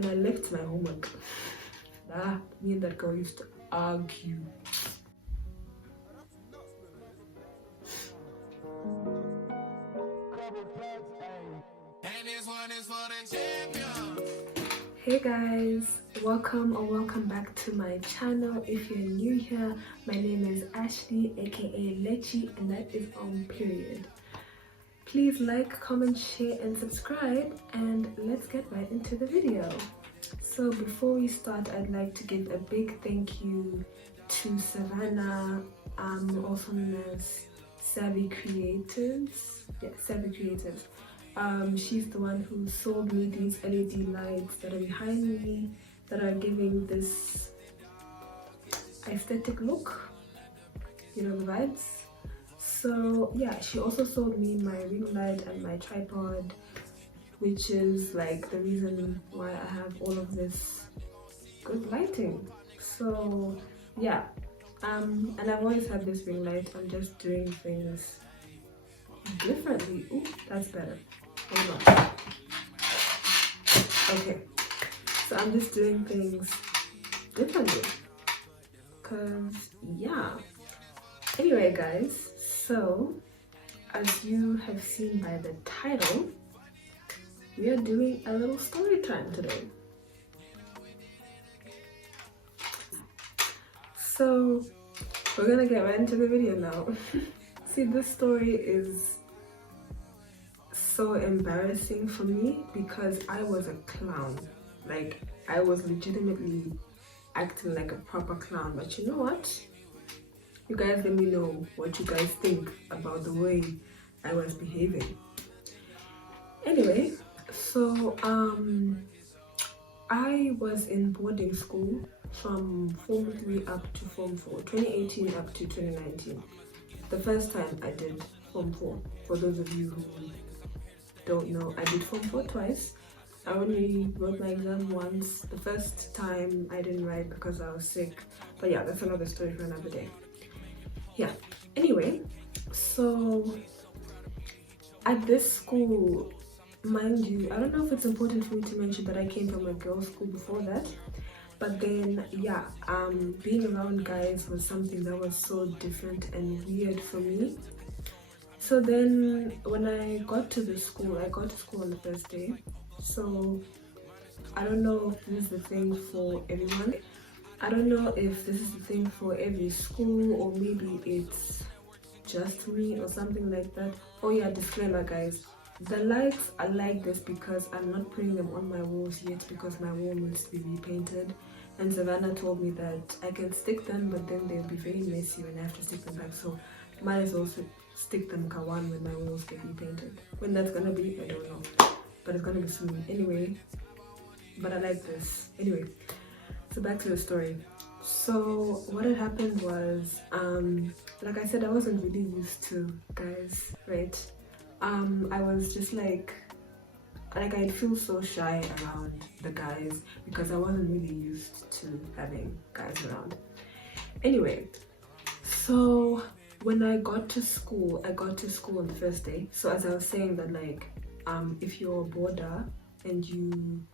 and I left my homework. Me and that girl used to argue. Hey guys, welcome back to my channel. If you're new here, my name is Ashley, aka Lechi, and that is on period. Please like, comment, share and subscribe, and let's get right into the video. So before we start, I'd like to give a big thank you to Savannah, also known as Savvy Creatives. Yeah, Savvy Creatives. She's the one who sold me these LED lights that are behind me, that are giving this aesthetic look, you know, the vibes. So yeah, she also sold me my ring light and my tripod, which is like the reason why I have all of this good lighting. So yeah, and I've always had this ring light. I'm just doing things differently. Ooh, that's better. Hold on. Okay, so I'm just doing things differently, cause yeah. Anyway guys, so as you have seen by the title, we are doing a little story time today. So we're gonna get right into the video now. See, this story is so embarrassing for me because I was a clown. Like, I was legitimately acting like a proper clown. But you know what? You guys let me know what you guys think about the way I was behaving. Anyway, so I was in boarding school from Form 3 up to Form 4, 2018 up to 2019. The first time I did Form 4, for those of you who don't know, I did Form 4 twice. I only wrote my exam once. The first time I didn't write because I was sick. But yeah, that's another story for another day. Yeah, anyway, so at this school, mind you, I don't know if it's important for me to mention that I came from a girls' school before that. But then, yeah, being around guys was something that was so different and weird for me. So then, when I got to the school, I got to school on the first day. So, I don't know if this is the thing for everyone. I don't know if this is the thing for every school, or maybe it's just me or something like that. Oh yeah, disclaimer guys. The lights are like this because I'm not putting them on my walls yet because my wall needs to be repainted. And Savannah told me that I can stick them, but then they'll be very messy when I have to stick them back. So might as well stick them kawan when my walls get repainted. When that's gonna be, I don't know. But it's gonna be soon anyway. But I like this. Anyway, so back to the story. So what had happened was, like I said, I wasn't really used to guys, right? I was just like I feel so shy around the guys because I wasn't really used to having guys around. Anyway, so when I got to school on the first day. So as I was saying that, like, if you're a boarder and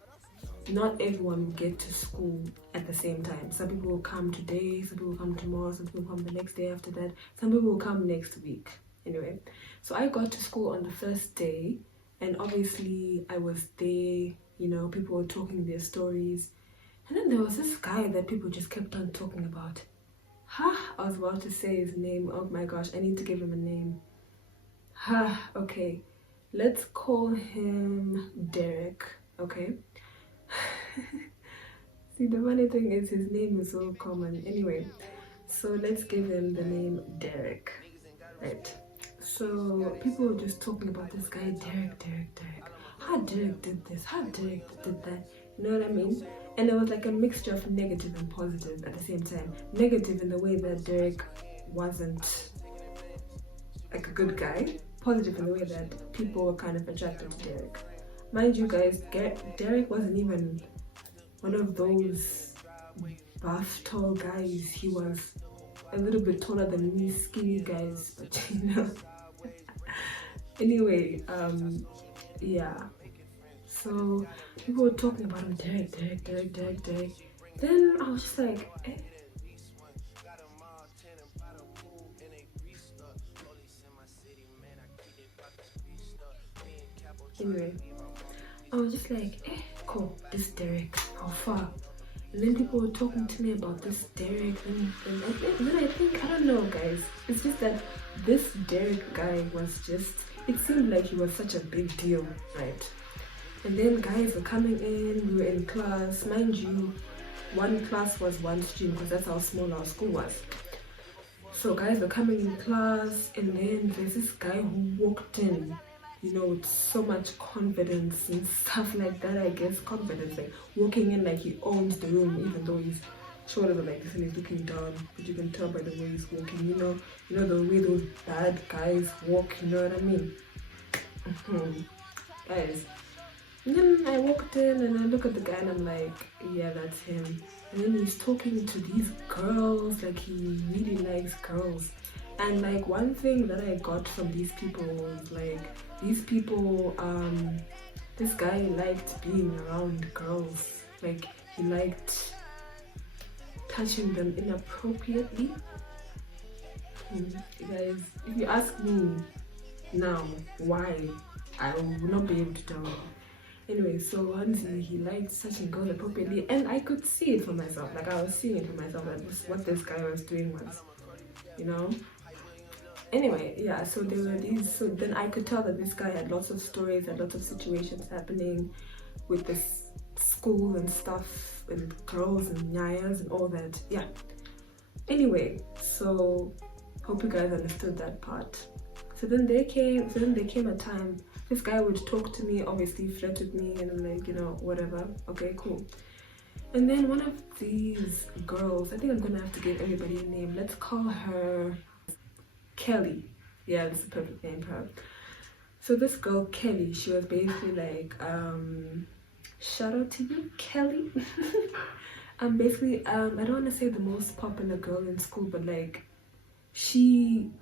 not everyone will get to school at the same time. Some people will come today, some people will come tomorrow, some people will come the next day after that, some people will come next week. Anyway, so I got to school on the first day, and obviously I was there, you know, people were talking their stories, and then there was this guy that people just kept on talking about. I was about to say his name. Oh my gosh, I need to give him a name. Okay, let's call him Derek, okay? See, the funny thing is his name is so common. Anyway, so let's give him the name Derek, right? So people were just talking about this guy, Derek. How Derek did this, how Derek did that, you know what I mean? And it was like a mixture of negative and positive at the same time. Negative in the way that Derek wasn't like a good guy. Positive in the way that people were kind of attracted to Derek. Mind you guys, Derek wasn't even one of those buff, tall guys. He was a little bit taller than me, skinny guys, but you know. Anyway, yeah. So people were talking about him, Derek. Then I was just like, eh. Anyway, I was just like, eh, cool, this Derek, how far? And then people were talking to me about this Derek, and then I think, I don't know, guys. It's just that this Derek guy was just, it seemed like he was such a big deal, right? And then guys were coming in, we were in class. Mind you, one class was one stream because that's how small our school was. So guys were coming in class, and then there's this guy who walked in, you know, with so much confidence and stuff like that. I guess confidence, like walking in like he owns the room, even though his shoulders are like this and he's looking down, but you can tell by the way he's walking, you know the way those bad guys walk, you know what I mean? Guys. And then I walked in and I look at the guy and I'm like, yeah, that's him. And then he's talking to these girls, like he really likes girls. And like one thing that I got from these people was like, these people, this guy liked being around girls. Like he liked touching them inappropriately. Guys, if you ask me now why, I will not be able to tell you. Anyway, so honestly, he liked touching girls appropriately, and I could see it for myself. Like I was seeing it for myself that what this guy was doing was, you know. Anyway, yeah. So there were these. So then I could tell that this guy had lots of stories and lots of situations happening with this school and stuff, and girls and nyas and all that. Yeah. Anyway, so hope you guys understood that part. So then there came a time. This guy would talk to me, obviously flirt with me, and I'm like, you know, whatever. Okay, cool. And then one of these girls, I think I'm gonna have to give everybody a name. Let's call her Kelly. Yeah, that's a perfect name for her. So this girl, Kelly, she was basically like, shout out to you, Kelly. Basically, I don't want to say the most popular girl in school, but like,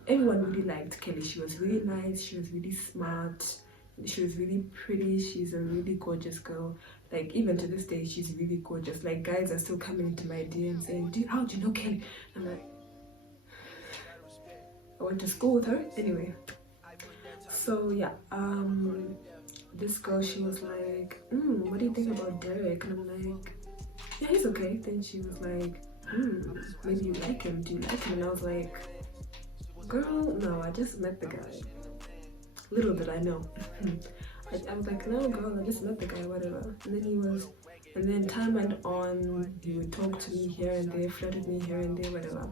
everyone really liked Kelly. She was really nice, she was really smart, she was really pretty, she's a really gorgeous girl. Like even to this day, she's really gorgeous. Like guys are still coming into my DM saying, how do you know Kelly? I'm like, I went to school with her. Anyway, so yeah, this girl, she was like, what do you think about Derek? And I'm like, yeah, he's okay. Then she was like, maybe you like him, do you like him? And I was like, girl, no, I just met the guy. Little did I know. I was like, no, girl, I just met the guy, whatever. And then time went on, he would talk to me here and there, flirted me here and there, whatever.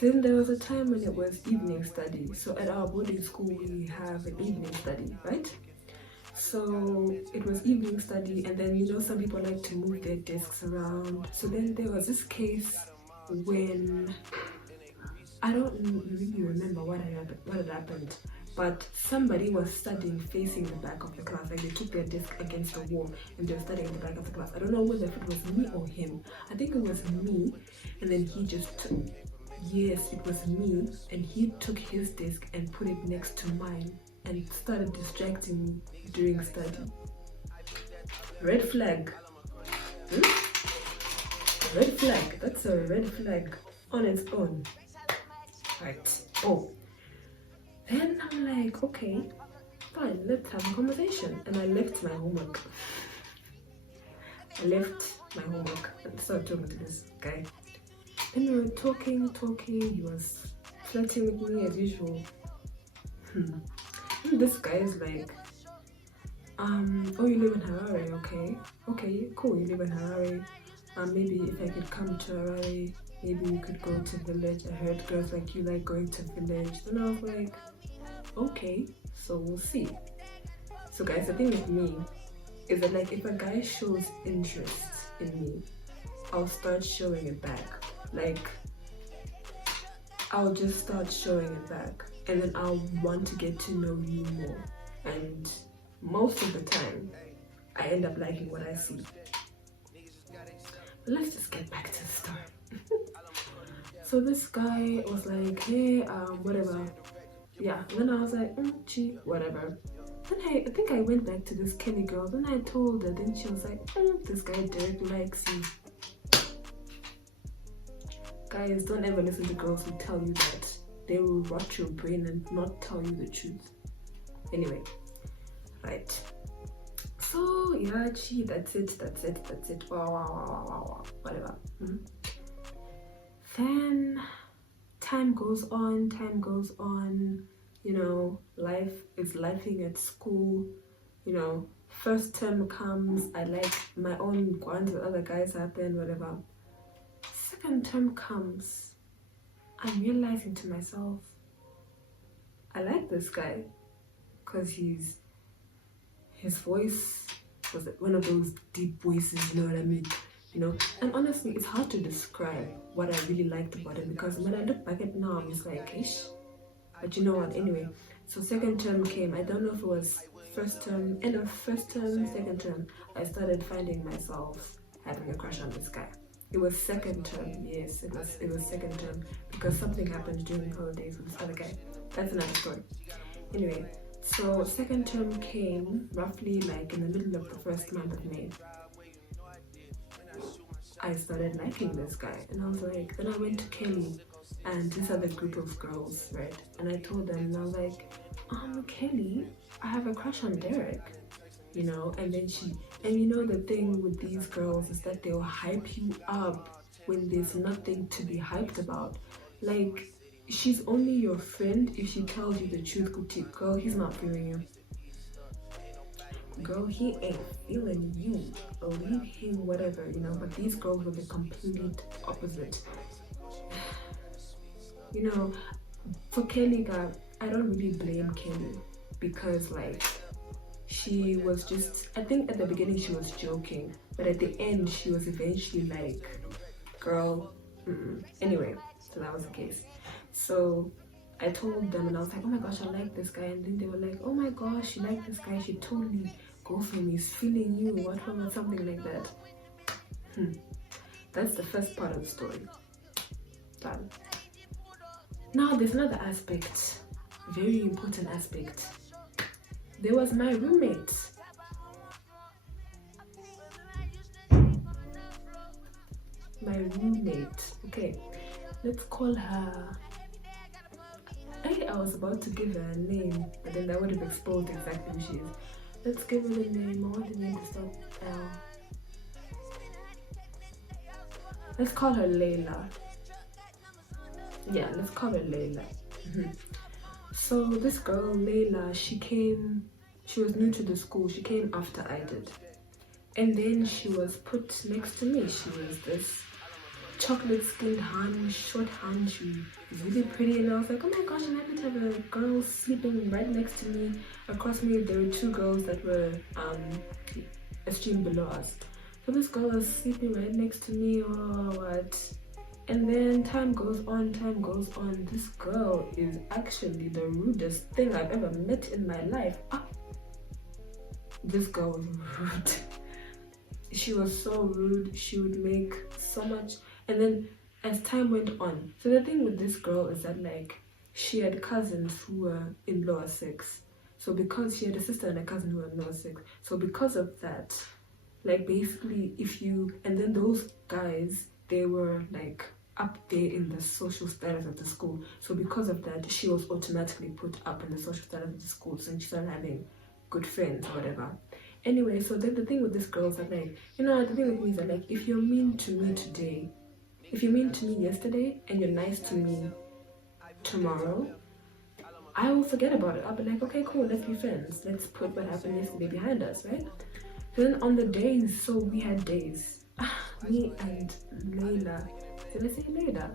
Then there was a time when it was evening study. So at our boarding school, we have an evening study, right? So it was evening study, and then you know some people like to move their desks around. So then there was this case when I don't really remember what had happened, but somebody was studying facing the back of the class. Like they took their desk against the wall and they were studying at the back of the class. I don't know whether if it was me or him. I think it was me, and then he just took, yes, it was me, and he took his desk and put it next to mine and started distracting me during study. Red flag. Red flag. That's a red flag on its own. Right. Oh. Then I'm like, okay, fine, let's have a conversation. And I left my homework. and started talking to this guy. Then we were talking. He was flirting with me as usual. And this guy is like, oh, you live in Harare, okay, cool, you live in Harare. Maybe if I could come to Harare, maybe we could go to village. I heard girls like you like going to village. And I was like, okay, so we'll see. So guys, the thing with me is that like if a guy shows interest in me, I'll start showing it back. Like I'll just start showing it back, and then I'll want to get to know you more. And most of the time, I end up liking what I see. But let's just get back to the story. So this guy was like, hey, whatever. Yeah, and then I was like, gee, whatever. Then I think I went back to this Kelly girl. Then I told her. Then she was like, this guy Derek likes you. Guys, don't ever listen to girls who tell you that. They will rot your brain and not tell you the truth. Anyway, right. So yeah, gee, that's it. Wow. Whatever. Then time goes on. You know, life is lifing at school. You know, first term comes, I like my own ones with other guys happen, whatever. Second term comes, I'm realizing to myself, I like this guy because his voice was one of those deep voices, you know what I mean? You know, and honestly, it's hard to describe what I really liked about him, because when I look back at it now, I'm just like, ish. But you know what, anyway, so second term came. I don't know if it was first term, end of first term, second term, I started finding myself having a crush on this guy. It was second term, yes, it was second term, because something happened during holidays with this other guy. That's another story. Anyway, so second term came roughly like in the middle of the first month of May. I started liking this guy, and I was like, then I went to Kelly and this other group of girls, right? And I told them, and I was like, Kelly, I have a crush on Derek, you know? And then and you know the thing with these girls is that they'll hype you up when there's nothing to be hyped about. Like, she's only your friend if she tells you the truth. Girl, he's not feeling you. Girl, he ain't feeling you. Leave him, whatever, you know? But these girls were the complete opposite. You know, for Kelly, God, I don't really blame Kelly, because like, she was just, I think at the beginning she was joking, but at the end she was eventually like, girl, anyway, so that was the case. So I told them, and I was like, oh my gosh, I like this guy. And then they were like, oh my gosh, you like this guy, she totally go for him, he's feeling you, what wrong with something like that. That's the first part of the story. Done. Now there's another aspect, very important aspect. There was my roommate. Okay, let's call her, I was about to give her a name, but then that would have exposed exactly who she is. Let's give her the name. I want the name to start L. Let's call her Layla. Yeah, let's call her Layla. So this girl, Layla, she was new to the school. She came after I did. And then she was put next to me. She was this chocolate skinned hun, short hun. She was really pretty, and I was like, oh my gosh, I'm happy to have a girl sleeping right next to me. Across me, there were two girls that were a stream below us. So this girl was sleeping right next to me, or what? And then time goes on. This girl is actually the rudest thing I've ever met in my life. This girl was rude. She was so rude. She would make so much. And then as time went on, so the thing with this girl is that like, she had cousins who were in lower six. So because she had a sister and a cousin who were in lower six, so because of that, like basically and then those guys, they were like up there in the social status of the school. So because of that, she was automatically put up in the social status of the school, so she started having good friends or whatever. Anyway, so then the thing with this girl is that like, you know, the thing with me is that like, if you're mean to me today, if you're mean to me yesterday and you're nice to me tomorrow, I will forget about it. I'll be like, okay, cool, let's be friends. Let's put what happened yesterday behind us, right? So then on the days, so we had days. Me and Layla. Did I say Layla?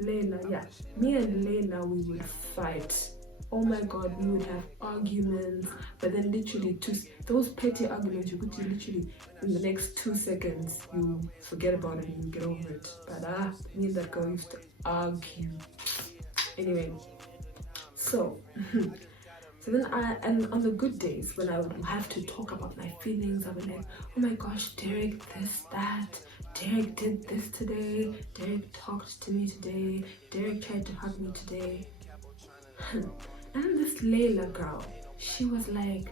Layla, yeah. Me and Layla, we would fight. Oh my god, we would have arguments, but then literally those petty arguments, you could literally in the next 2 seconds you forget about it and you get over it. But me and that girl used to argue. Anyway, so then and on the good days when I would have to talk about my feelings, I would be like, oh my gosh, Derek this, that, Derek did this today, Derek talked to me today, Derek tried to hug me today. And this Layla girl, she was like,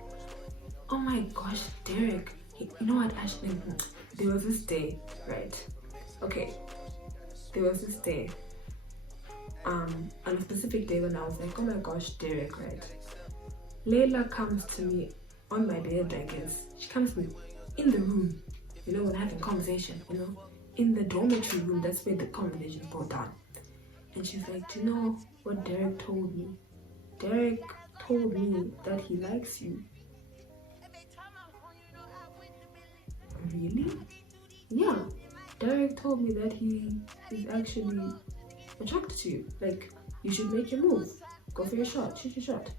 oh my gosh, Derek, you know what, Ashley, there was this day, right? Okay, there was this day, on a specific day when I was like, oh my gosh, Derek, right? Layla comes to me on my bed, I guess. She comes to me in the room, you know, when having conversation, you know, in the dormitory room, that's where the conversations go down. And she's like, do you know what Derek told me? Derek told me that he likes you. Really? Yeah. Derek told me that he is actually attracted to you. Like, you should make your move. Go for your shot. Shoot your shot.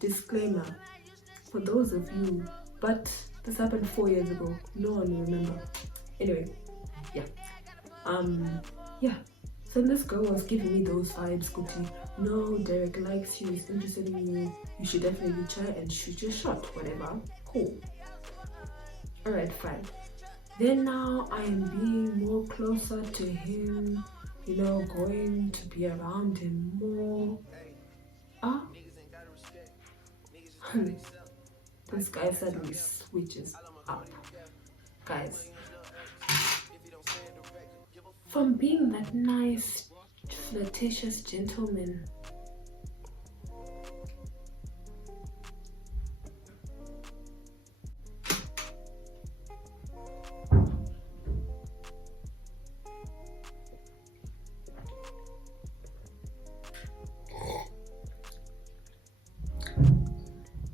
Disclaimer. For those of you, but this happened 4 years ago. No one will remember. Anyway, yeah. Yeah. So this girl was giving me those vibes, Kuti. No, Derek likes you, he's interested in you. You should definitely try and shoot your shot, whatever. Cool. Alright, fine. Then now I am being more closer to him, you know, going to be around him more. This guy suddenly switches up. Guys, from being that nice, flirtatious gentleman,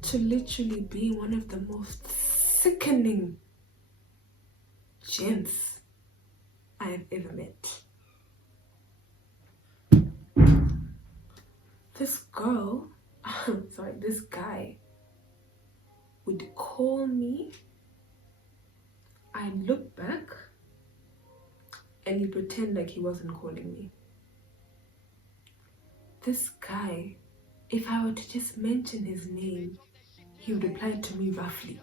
to literally being one of the most sickening gents I have ever met. This girl, this guy would call me, I'd look back, and he'd pretend like he wasn't calling me. This guy, if I were to just mention his name, he would reply to me roughly.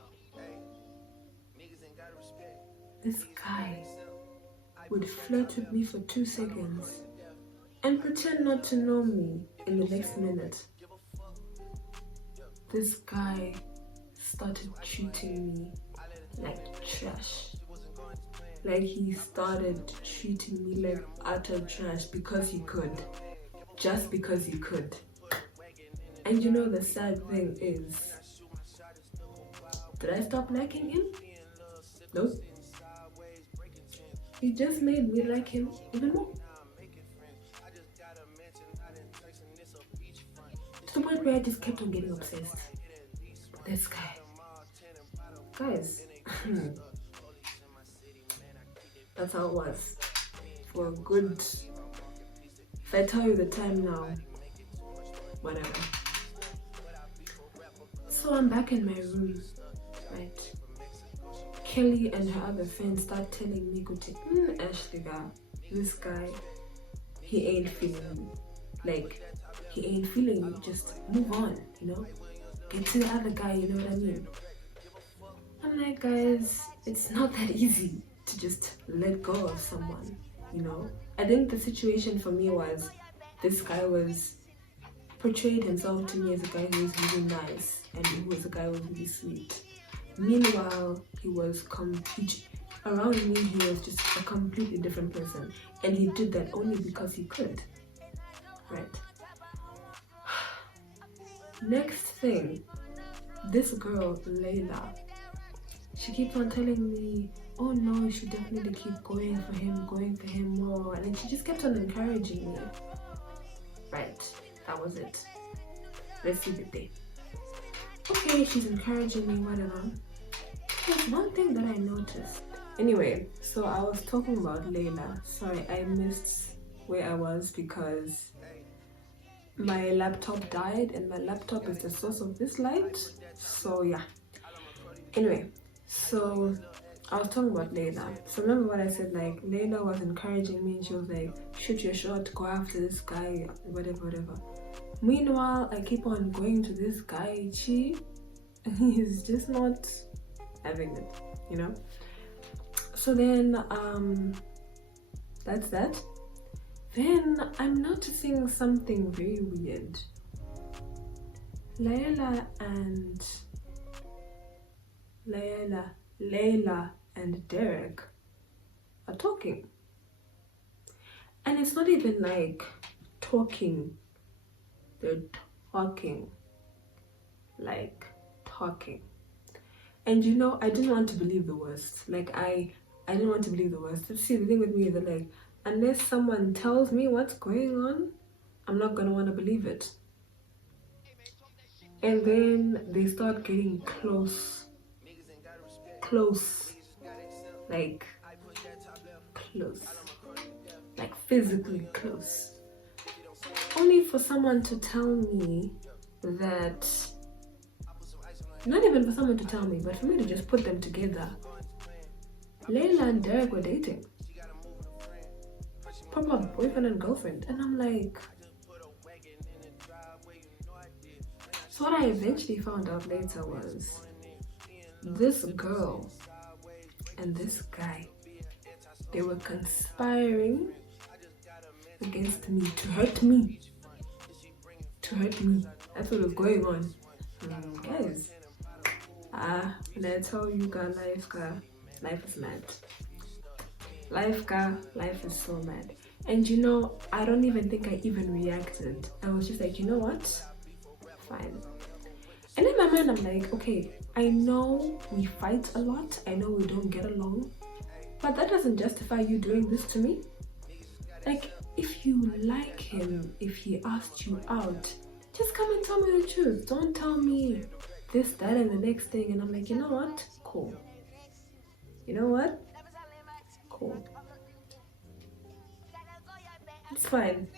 This guy would flirt with me for 2 seconds and pretend not to know me in the next minute. This guy started treating me like trash. Like he started treating me like utter trash because he could. Just because he could. And you know the sad thing is, did I stop liking him? Nope. He just made me like him even more. To the point where I just kept on getting obsessed. This guy. Guys. That's how it was. For a good... If I tell you the time now, whatever. So I'm back in my room, right? Kelly and her other friends start telling me, Ashley, this guy, he ain't feeling me. Like, he ain't feeling me. Just move on, you know? Get to the other guy, you know what I mean? I'm like, guys, it's not that easy to just let go of someone, you know? I think the situation for me was, this guy portrayed himself to me as a guy who was really nice and who was a guy who was really sweet. Meanwhile, he was around me, he was just a completely different person. And he did that only because he could. Right? Next thing, this girl, Layla, she keeps on telling me, oh no, you should definitely keep going for him more. And then she just kept on encouraging me. Right, that was it. Let's see the day. Okay, she's encouraging me, whatever. There's one thing that I noticed. Anyway, so I was talking about Layla. Sorry, I missed where I was because my laptop died and my laptop is the source of this light. So yeah. Anyway, so I was talking about Layla. So remember what I said, like Layla was encouraging me and she was like, shoot your shot, go after this guy, whatever. Meanwhile, I keep on going to this guy, Chi, and he's just not having it, you know? So then, that's that. Then I'm noticing something very weird. Layla and Layla and Derek are talking. And it's not even like talking. They're talking. Like talking. And you know, I didn't want to believe the worst. Like I didn't want to believe the worst. See, the thing with me is that like unless someone tells me what's going on, I'm not gonna want to believe it. And then they start getting close, like close, like physically close. Only for someone to tell me that, not even for someone to tell me, but for me to just put them together. Layla and Derek were dating. Proper boyfriend and girlfriend. And I'm like, so what I eventually found out later was this girl and this guy, they were conspiring against me to hurt me. That's what was going on. Guys, when I tell you guys, life is mad. Life is so mad. And you know, I don't even think I even reacted. I was just like, you know what? Fine. And in my mind, I'm like, okay, I know we fight a lot. I know we don't get along. But that doesn't justify you doing this to me. Like, if you like him, if he asked you out, just come and tell me the truth. Don't tell me this, that, and the next thing. And I'm like, you know what? Cool. You know what? Cool. It's fine.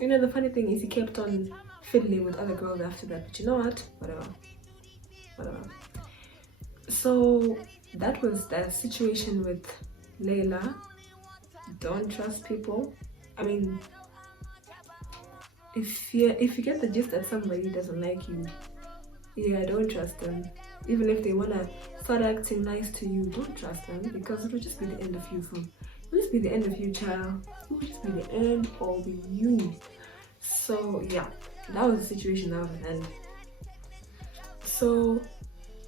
You know, the funny thing is he kept on fiddling with other girls after that. But you know what? Whatever. So that was the situation with Layla. Don't trust people. I mean, if you get the gist that somebody doesn't like you, yeah, don't trust them. Even if they wanna start acting nice to you, don't trust them, because it will just be the end of you. It will just be the end of you, child. It will just be the end of you. So yeah, that was the situation that was in. So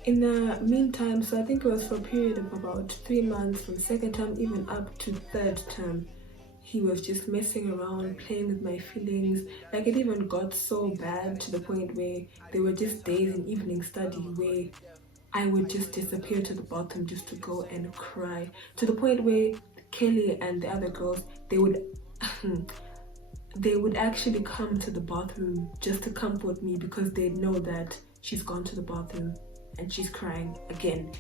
in the meantime, so I think it was for a period of about 3 months, from second term even up to third term, he was just messing around, playing with my feelings. Like, it even got so bad to the point where there were just days in evening study where I would just disappear to the bathroom just to go and cry. To the point where Kelly and the other girls, they would they would actually come to the bathroom just to comfort me, because they know that she's gone to the bathroom and she's crying again.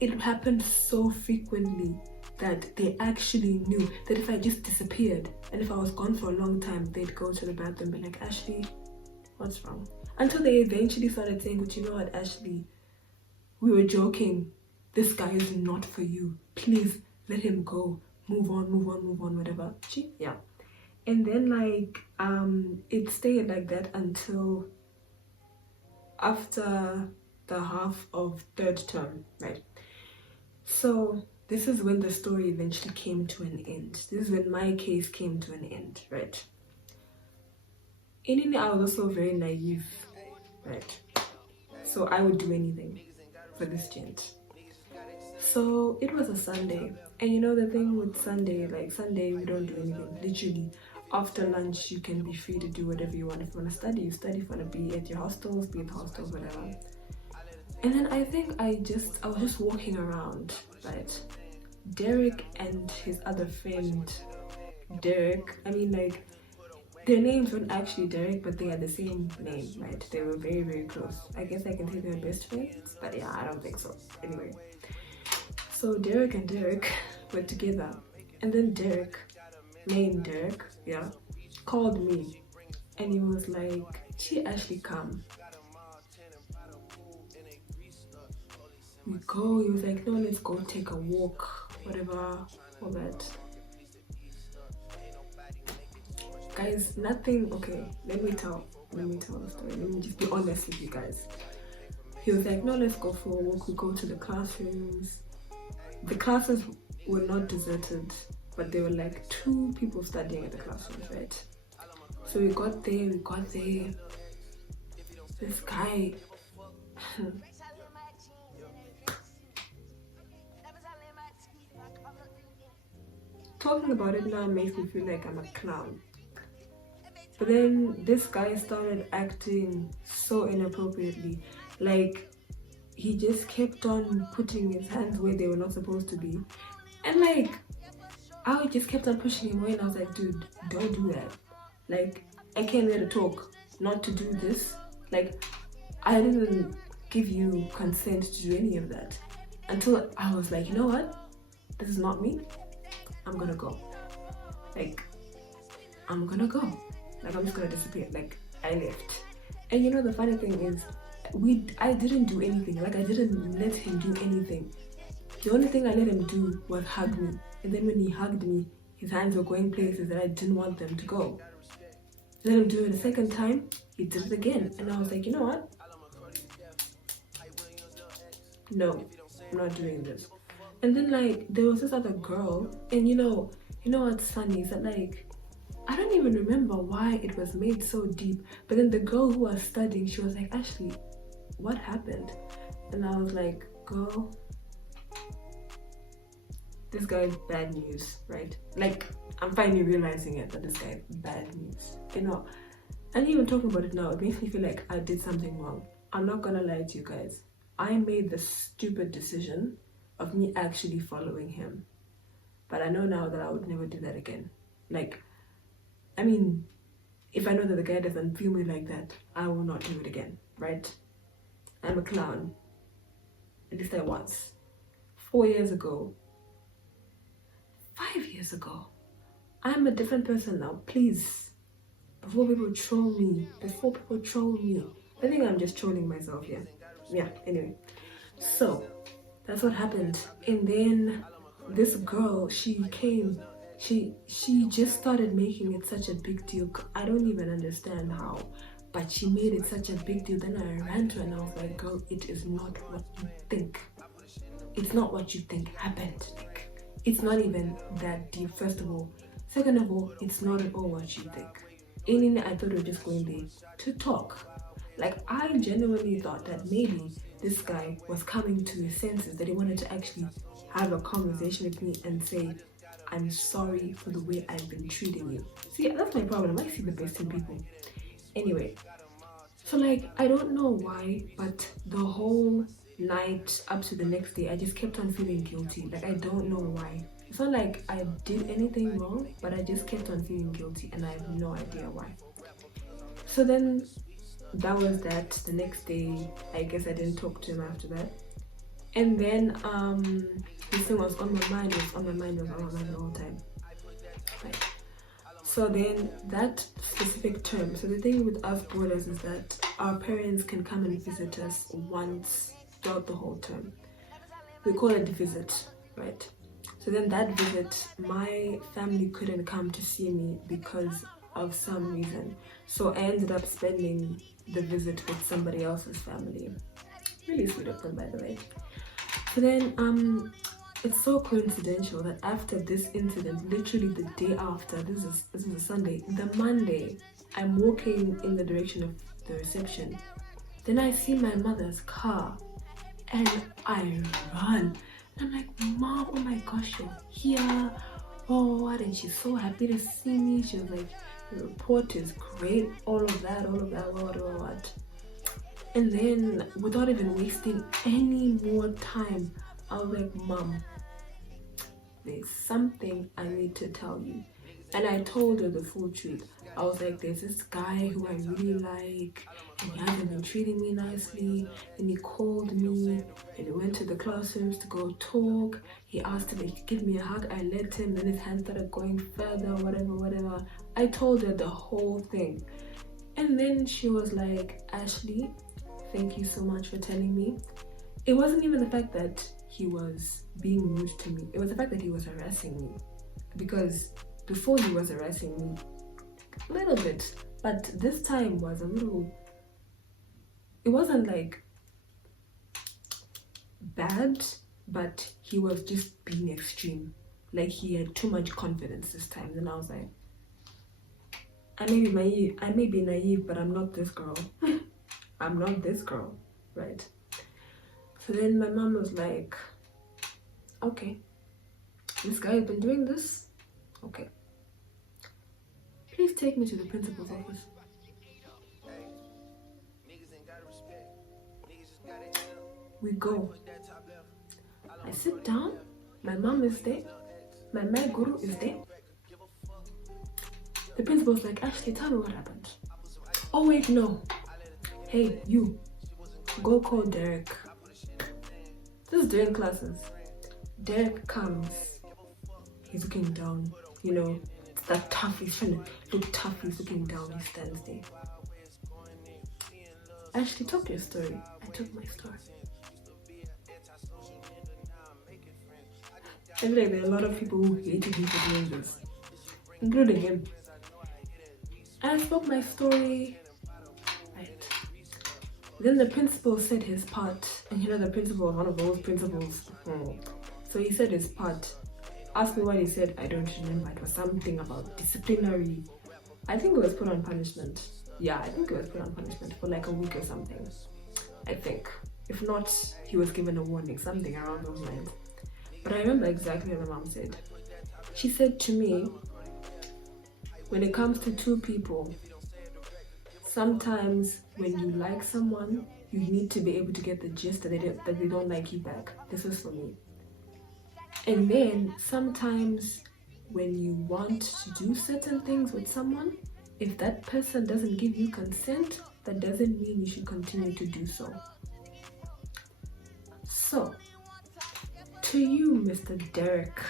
It happened so frequently that they actually knew that if I just disappeared and if I was gone for a long time, they'd go to the bathroom and be like, Ashley, what's wrong? Until they eventually started saying, but you know what, Ashley, we were joking. This guy is not for you. Please let him go. Move on, whatever. Yeah. And then like, it stayed like that until after the half of third term, right? So this is when the story eventually came to an end. This is when my case came to an end, right? In I was also very naive, right? So I would do anything for this gent. So it was a Sunday, and you know the thing with Sunday, like Sunday we don't do anything. Literally, after lunch you can be free to do whatever you want. If you want to study, you study. If you want to be at your hostels, be at the hostels, whatever. And then I think I was just walking around, right? Derek and his other friend, Derek, I mean, like, their names weren't actually Derek, but they had the same name, right? They were very, very close. I guess I can say they were best friends, but yeah, I don't think so. Anyway, so Derek and Derek were together, and then Derek, named Derek, yeah, called me, and he was like, "She Ashley, come." We go. He was like, "No, let's go take a walk, whatever, all that." Guys, nothing. Okay, let me tell the story. Let me just be honest with you guys. He was like, "No, let's go for a walk." We go to the classrooms. The classes were not deserted, but there were like 2 people studying at the classrooms, right? So we got there. this guy. Talking about it now makes me feel like I'm a clown. But then this guy started acting so inappropriately. Like, he just kept on putting his hands where they were not supposed to be. And like, I just kept on pushing him away, and I was like, dude, don't do that. Like, I came here to talk, not to do this. Like, I didn't give you consent to do any of that. Until I was like, you know what? This is not me. I'm gonna go. Like, I'm gonna go. Like, I'm just gonna disappear. Like, I left. And you know, the funny thing is, I didn't do anything. Like, I didn't let him do anything. The only thing I let him do was hug me. And then when he hugged me, his hands were going places that I didn't want them to go. Let him do it a second time, he did it again. And I was like, you know what? No, I'm not doing this. And then like, there was this other girl, and you know what's funny is that like, I don't even remember why it was made so deep, but then the girl who was studying, she was like, Ashley, what happened? And I was like, girl, this guy's bad news, right? Like, I'm finally realizing it, that this guy's bad news. You know, and even talking about it now, it makes me feel like I did something wrong. I'm not gonna lie to you guys. I made the stupid decision of me actually following him. But I know now that I would never do that again. Like, I mean, if I know that the guy doesn't feel me like that, I will not do it again, right? I'm a clown. At least I was. 4 years ago. 5 years ago. I'm a different person now, please. Before people troll me. I think I'm just trolling myself here. Yeah, anyway. So, that's what happened. And then this girl, she came. She just started making it such a big deal. I don't even understand how. But she made it such a big deal. Then I ran to her and I was like, girl, it is not what you think. It's not what you think happened. Like, it's not even that deep, first of all. Second of all, it's not at all what you think. Anyway, I thought we were just going there to talk. Like, I genuinely thought that maybe this guy was coming to his senses, that he wanted to actually have a conversation with me and say, I'm sorry for the way I've been treating you. See, that's my problem. I see the best in people. Anyway, so like, I don't know why, but the whole night up to the next day, I just kept on feeling guilty. Like, I don't know why. It's not like I did anything wrong, but I just kept on feeling guilty and I have no idea why. So then that was that. The next day, I guess I didn't talk to him after that. And then this thing was on my mind, the whole time. Right. So then that specific term, so the thing with us boarders is that our parents can come and visit us once throughout the whole term. We call it the visit, right? So then that visit, my family couldn't come to see me because of some reason. So I ended up spending the visit with somebody else's family. Really sweet of them, by the way. So then it's so coincidental that after this incident, literally the day after, this is a Sunday, the Monday, I'm walking in the direction of the reception. Then I see my mother's car and I run. I'm like, Mom, oh my gosh, you're here. Oh, what? And she's so happy to see me. She was like, the report is great, all of that, what. And then, without even wasting any more time, I was like, Mom, there's something I need to tell you. And I told her the full truth. I was like, there's this guy who I really like, and he hasn't been treating me nicely. And he called me, and he went to the classrooms to go talk. He asked if he could give me a hug. I let him, then his hand started going further, whatever. I told her the whole thing. And then she was like, Ashley, thank you so much for telling me. It wasn't even the fact that he was being rude to me. It was the fact that he was harassing me. Because before he was harassing me, a little bit, but this time was a little, it wasn't like bad, but he was just being extreme. Like, he had too much confidence this time. And I was like, I may be naive, but I'm not this girl. I'm not this girl, right? So then my mom was like, okay, this guy has been doing this. Okay, please take me to the principal's office. We go. I sit down. My mom is there. My guru is there. The principal's like, Ashley, tell me what happened. Oh wait, no. Hey, you. Go call Derek. This is during classes. Derek comes. He's looking down. You know, it's that tough. He's trying to look tough. He's looking down. He stands there. Ashley, talk your story. I took my story. I feel like there are a lot of people who hated me for doing this, including him. I spoke my story, right? Then the principal said his part, and you know the principal was one of those principals. So he said his part. Ask me what he said, I don't remember. It was something about disciplinary. I think it was put on punishment. Yeah, I think it was put on punishment for like a week or something. I think. If not, he was given a warning, something around those lines. But I remember exactly what my mom said. She said to me, when it comes to two people, sometimes when you like someone, you need to be able to get the gist that they don't like you back. This was for me. And then sometimes when you want to do certain things with someone, if that person doesn't give you consent, that doesn't mean you should continue to do so. So, to you, Mr. Derek,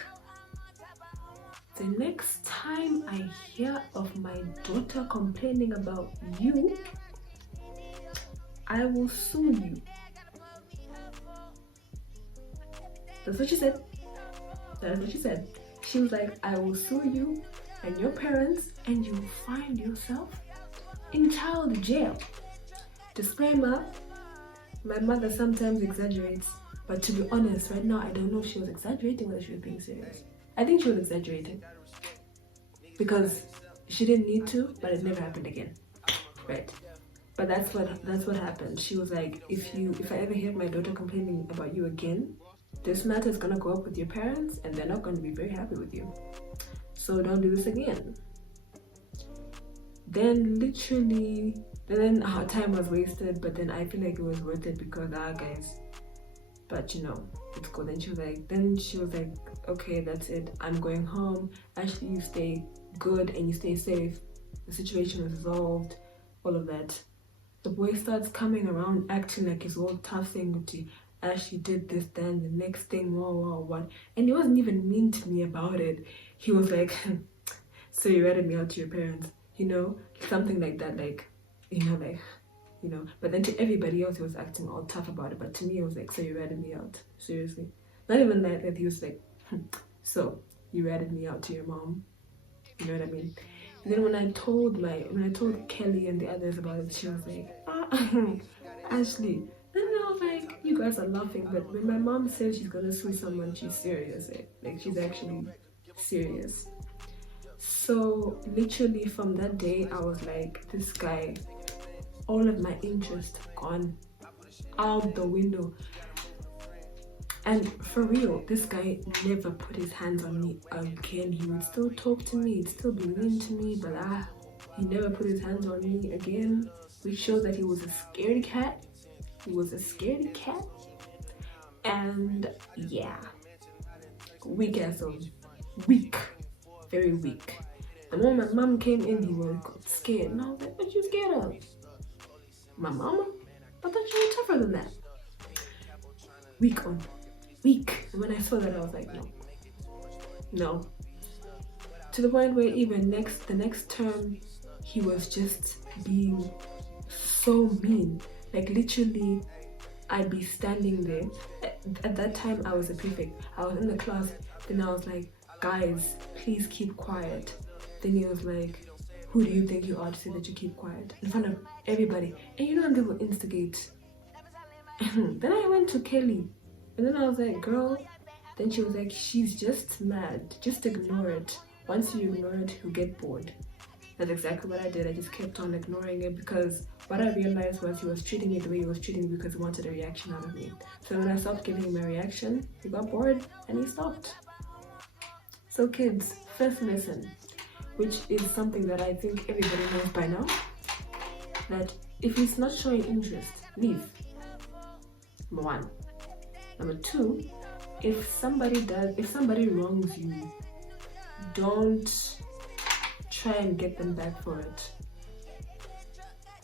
the next time I hear of my daughter complaining about you, I will sue you. That's what she said. That's what she said. She was like, I will sue you and your parents, and you will find yourself in child jail. Disclaimer, my mother sometimes exaggerates, but to be honest, right now, I don't know if she was exaggerating or if she was being serious. I think she was exaggerating because she didn't need to, but it never happened again, right? But that's what happened. She was like, if I ever hear my daughter complaining about you again, this matter is gonna go up with your parents, and they're not gonna be very happy with you. So don't do this again. Then literally, then our time was wasted, but then I feel like it was worth it because guys. But you know, it's cool. Then she was like, okay, that's it. I'm going home. Ashley, you stay good and you stay safe. The situation was resolved. All of that. The boy starts coming around acting like he's all tough, saying to Ashley did this, then the next thing, what. And he wasn't even mean to me about it. He was like, so you ratted me out to your parents, you know, something like that, like, you know, like. You know, but then to everybody else he was acting all tough about it, but to me it was like, so you ratted me out, seriously? Not even that he was like, so you ratted me out to your mom, you know what I mean? And then when I told Kelly and the others about it, she was like, Ashley. Then I was like, you guys are laughing, but when my mom says she's gonna sue someone, she's serious, like she's actually serious. So literally from that day I was like, this guy, all of my interest gone out the window. And for real, this guy never put his hands on me again. He would still talk to me, he'd still be mean to me, but he never put his hands on me again, which shows that he was a scaredy cat. He was a scaredy cat. And yeah, weak as a weak, very weak. The moment my mom came in, he was scared. And I was like, what you scared of? My mama? I thought you were tougher than that. Weak. And when I saw that, I was like, no. To the point where even the next term, he was just being so mean. Like literally, I'd be standing there. At that time, I was a prefect. I was in the class. Then I was like, guys, please keep quiet. Then he was like, who do you think you are to say that you keep quiet? In front of everybody. And you know when people instigate. Then I went to Kelly. And then I was like, girl. Then she was like, she's just mad. Just ignore it. Once you ignore it, you'll get bored. That's exactly what I did. I just kept on ignoring it because what I realized was he was treating me the way he was treating me because he wanted a reaction out of me. So when I stopped giving him a reaction, he got bored and he stopped. So kids, first lesson, which is something that I think everybody knows by now, that if he's not showing interest, leave. Number one. Number two, if somebody wrongs you, don't try and get them back for it.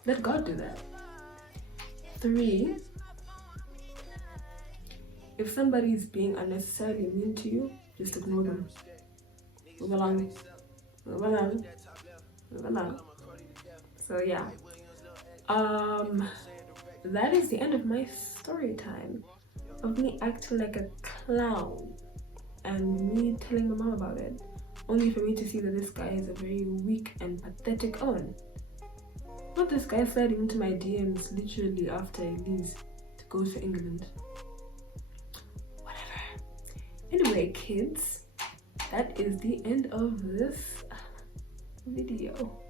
Let God do that. 3, if somebody is being unnecessarily mean to you, just ignore them. Move along. Move along. Move along. So yeah. That is the end of my story time of me acting like a clown and me telling my mom about it, only for me to see that this guy is a very weak and pathetic own. Not this guy sliding into my DMs literally after he leaves to go to England. Whatever. Anyway, kids, that is the end of this video.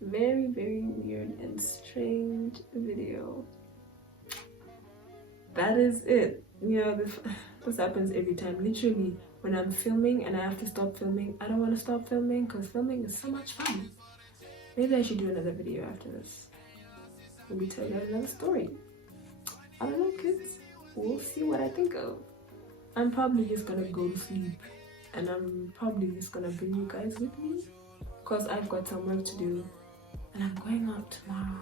Very, very weird and strange video. That is it. You know, this happens every time. Literally, when I'm filming and I have to stop filming, I don't want to stop filming because filming is so much fun. Maybe I should do another video after this. Maybe tell you another story. I don't know, kids. We'll see what I think of. I'm probably just gonna go to sleep and I'm probably just gonna bring you guys with me because I've got some work to do and I'm going out tomorrow.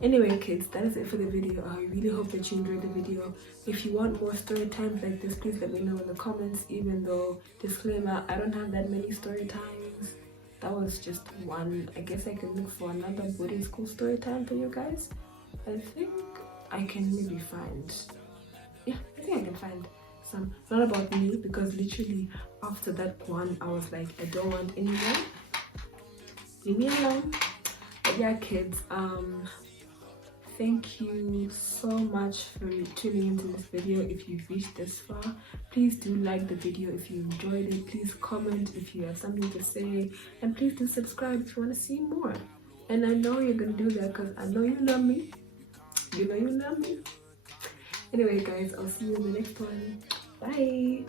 Anyway, kids, that is it for the video. I really hope that you enjoyed the video. If you want more story times like this, please let me know in the comments. Even though, disclaimer, I don't have that many story times. That was just one. I guess I can look for another boarding school story time for you guys. I think I can maybe find, yeah, I think I can find some. Not about me, because literally after that one, I was like, I don't want any more. Leave me alone. But yeah, kids, thank you so much for tuning into this video. If you've reached this far, please do like the video if you enjoyed it. Please comment if you have something to say, and please do subscribe if you want to see more. And I know you're gonna do that because I know you love me. You know you love me. Anyway, guys, I'll see you in the next one. Bye.